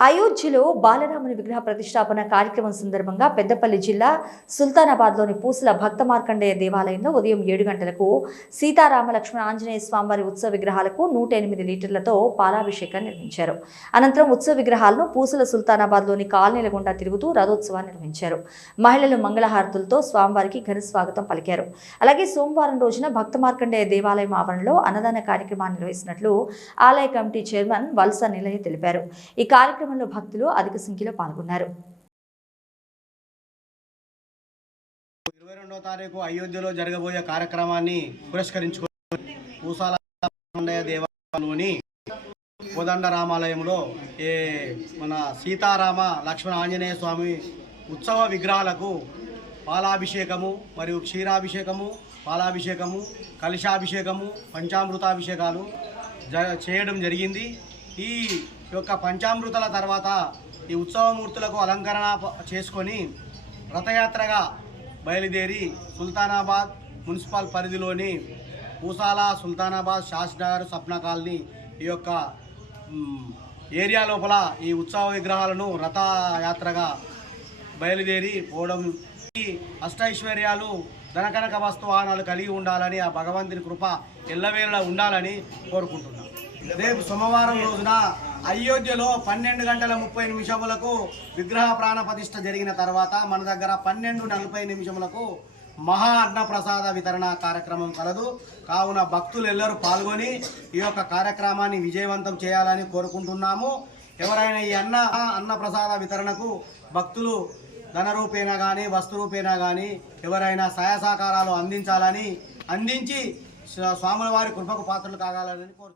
అయోధ్యలో బాలరాముని విగ్రహ ప్రతిష్టాపన కార్యక్రమం సందర్భంగా పెద్దపల్లి జిల్లా సుల్తానాబాద్లోని పూసల భక్త మార్కండేయ దేవాలయంలో ఉదయం ఏడు గంటలకు సీతారామ లక్ష్మణ ఆంజనేయ స్వామివారి ఉత్సవ విగ్రహాలకు నూట ఎనిమిది లీటర్లతో పాలాభిషేకం నిర్వహించారు. అనంతరం ఉత్సవ విగ్రహాలను పూసల సుల్తానాబాద్లోని కాలనీల గుండా తిరుగుతూ రథోత్సవాన్ని నిర్వహించారు. మహిళలు మంగళహారతులతో స్వామివారికి ఘన స్వాగతం పలికారు. అలాగే సోమవారం రోజున భక్త మార్కండేయ దేవాలయం ఆవరణలో అన్నదాన కార్యక్రమాన్ని నిర్వహిస్తున్నట్లు ఆలయ కమిటీ చైర్మన్ వలస నిలయ తెలిపారు. ఈ కార్యక్రమం కార్యక్రమంలో భక్తులు అధిక సంఖ్యలో పాల్గొన్నారు. ఇరవై రెండవ తారీఖు అయోధ్యలో జరగబోయే కార్యక్రమాన్ని పురస్కరించుకుని పూసాల దేవాలయంలోని కోదండ రామాలయంలో ఏ మన సీతారామ లక్ష్మణ ఆంజనేయ స్వామి ఉత్సవ విగ్రహాలకు పాలాభిషేకము మరియు క్షీరాభిషేకము పాలాభిషేకము కలశాభిషేకము పంచామృతాభిషేకాలు జ చేయడం జరిగింది. ఈ యొక్క పంచామృతుల తర్వాత ఈ ఉత్సవమూర్తులకు అలంకరణ చేసుకొని రథయాత్రగా బయలుదేరి సుల్తానాబాద్ మున్సిపల్ పరిధిలోని పూసాల సుల్తానాబాద్ శాస్నగర్ సప్నా కాలనీ ఈ యొక్క ఏరియా లోపల ఈ ఉత్సవ విగ్రహాలను రథయాత్రగా బయలుదేరి పోవడం ఈ అష్టైశ్వర్యాలు ధనకనక వస్తు వాహనాలు కలిగి ఉండాలని ఆ భగవంతుని కృప ఎల్లవేళ ఉండాలని కోరుకుంటున్నాను రేపు సోమవారం రోజున అయోధ్యలో పన్నెండు గంటల ముప్పై నిమిషములకు విగ్రహ ప్రాణ ప్రతిష్ఠ జరిగిన తర్వాత మన దగ్గర పన్నెండు నలభై నిమిషములకు మహా అన్నప్రసాద వితరణ కార్యక్రమం కలదు. కావున భక్తులు ఎల్లరూ పాల్గొని ఈ యొక్క కార్యక్రమాన్ని విజయవంతం చేయాలని కోరుకుంటున్నాము. ఎవరైనా ఈ అన్న అన్న ప్రసాద వితరణకు భక్తులు ధనరూపేణ కానీ వస్తురూపేనా కానీ ఎవరైనా సహాయ సహకారాలు అందించాలని అందించి స్వాముల వారి కృపకు పాత్రలు కాగాలని కోరు